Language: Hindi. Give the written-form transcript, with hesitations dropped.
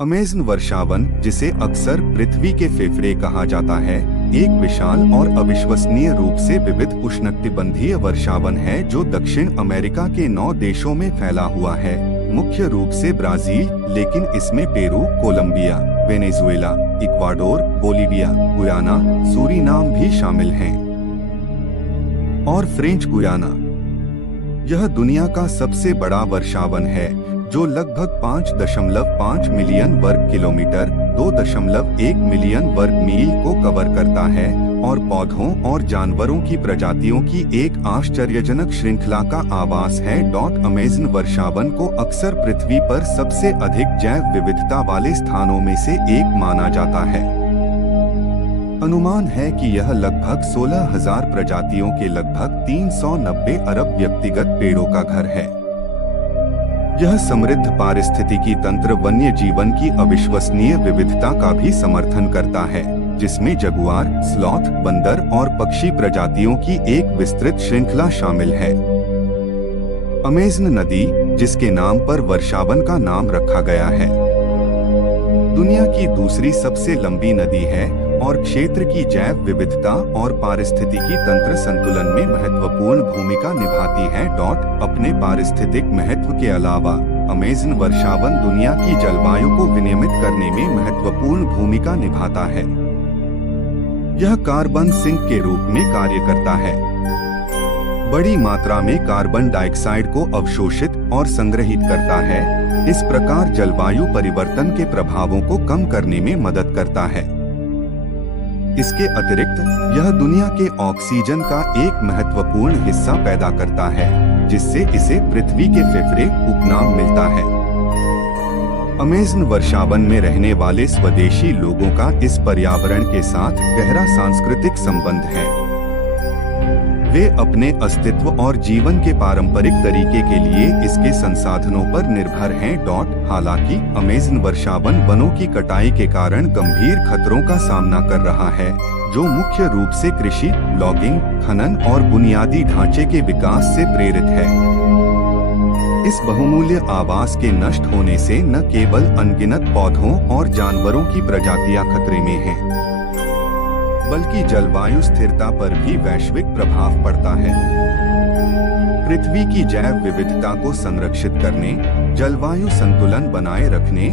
अमेज़न वर्षावन, जिसे अक्सर पृथ्वी के फेफड़े कहा जाता है, एक विशाल और अविश्वसनीय रूप से विविध उष्णकटिबंधीय वर्षावन है जो दक्षिण अमेरिका के 9 देशों में फैला हुआ है, मुख्य रूप से ब्राजील, लेकिन इसमें Peru, Colombia, Venezuela, Ecuador, Bolivia, Guyana, Suriname भी शामिल हैं और फ्रेंच गुयाना। यह दुनिया का सबसे बड़ा वर्षावन है जो लगभग 5.5 मिलियन वर्ग किलोमीटर 2.1 मिलियन वर्ग मील को कवर करता है और पौधों और जानवरों की प्रजातियों की एक आश्चर्यजनक श्रृंखला का आवास है। अमेज़न वर्षावन को अक्सर पृथ्वी पर सबसे अधिक जैव विविधता वाले स्थानों में से एक माना जाता है। अनुमान है कि यह लगभग 16,000 प्रजातियों के लगभग 390 अरब व्यक्तिगत पेड़ों का घर है। यह समृद्ध पारिस्थितिकी तंत्र वन्य जीवन की अविश्वसनीय विविधता का भी समर्थन करता है, जिसमें जगुआर, स्लॉथ, बंदर और पक्षी प्रजातियों की एक विस्तृत श्रृंखला शामिल है। अमेज़न नदी, जिसके नाम पर वर्षावन का नाम रखा गया है, दुनिया की दूसरी सबसे लंबी नदी है और क्षेत्र की जैव विविधता और पारिस्थितिकी तंत्र संतुलन में महत्वपूर्ण भूमिका निभाती है। अपने पारिस्थितिक महत्व के अलावा अमेज़न वर्षावन दुनिया की जलवायु को विनियमित करने में महत्वपूर्ण भूमिका निभाता है। यह कार्बन सिंक के रूप में कार्य करता है, बड़ी मात्रा में कार्बन डाइऑक्साइड को अवशोषित और संग्रहित करता है। इस प्रकार जलवायु परिवर्तन के प्रभावों को कम करने में मदद करता है। इसके अतिरिक्त यह दुनिया के ऑक्सीजन का एक महत्वपूर्ण हिस्सा पैदा करता है, जिससे इसे पृथ्वी के फेफड़े उपनाम मिलता है। अमेज़न वर्षावन में रहने वाले स्वदेशी लोगों का इस पर्यावरण के साथ गहरा सांस्कृतिक संबंध है। वे अपने अस्तित्व और जीवन के पारंपरिक तरीके के लिए इसके संसाधनों पर निर्भर हैं। हालांकि अमेज़न वर्षावन वनों की कटाई के कारण गंभीर खतरों का सामना कर रहा है, जो मुख्य रूप से कृषि, लॉगिंग, खनन और बुनियादी ढांचे के विकास से प्रेरित है। इस बहुमूल्य आवास के नष्ट होने से न केवल अनगिनत पौधों और जानवरों की प्रजातियां खतरे में हैं, बल्कि जलवायु स्थिरता पर भी वैश्विक प्रभाव पड़ता है। पृथ्वी की जैव विविधता को संरक्षित करने, जलवायु संतुलन बनाए रखने